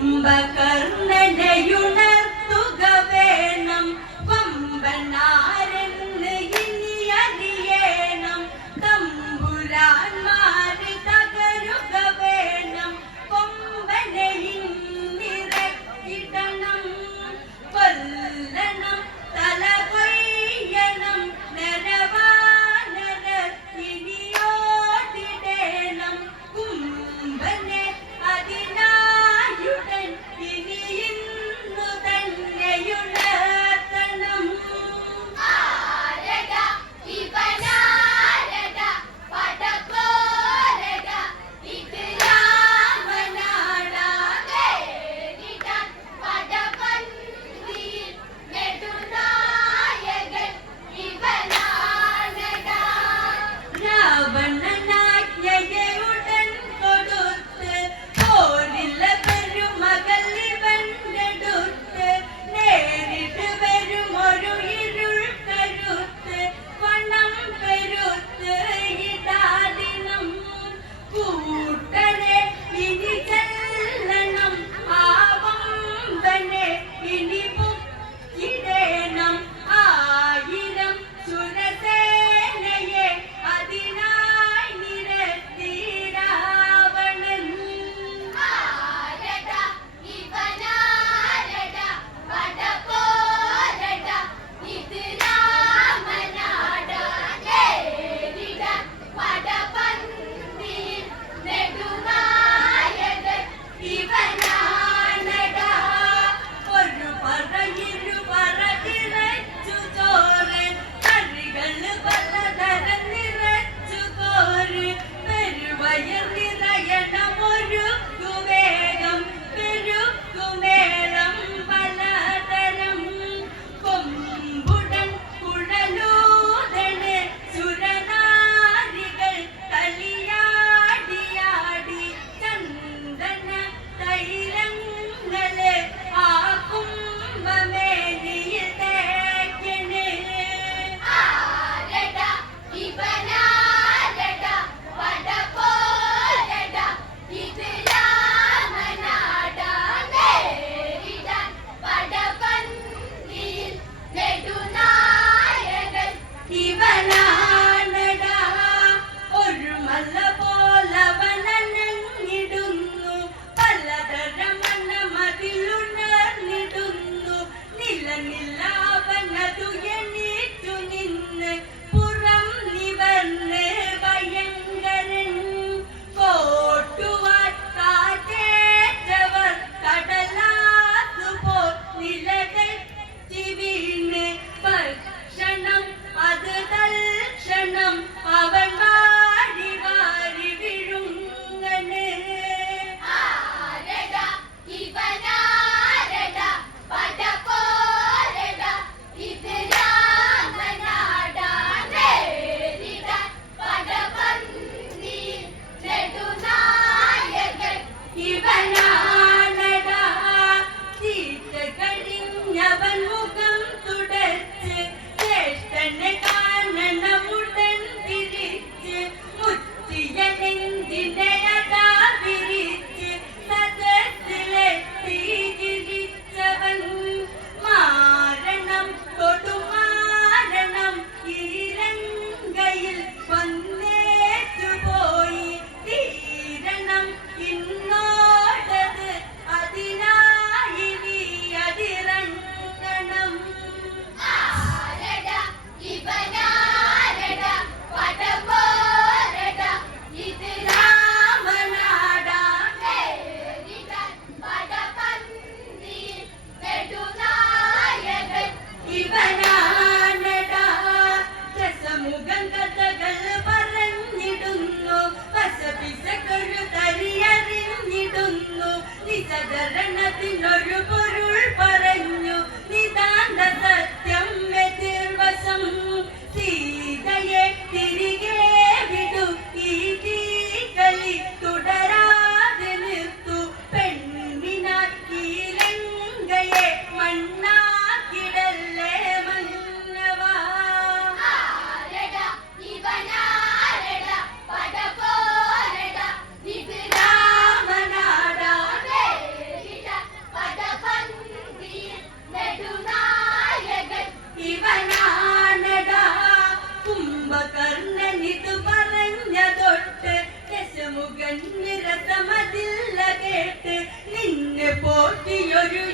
கும்பக रणतिनोळु മതില്ല കേട്ട് നിന്നെ പോറ്റിയൊരു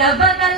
ರಬಗಲ್ಲ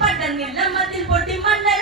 பட்டன் இல்லமத்தில் பொட்டி மன்னர்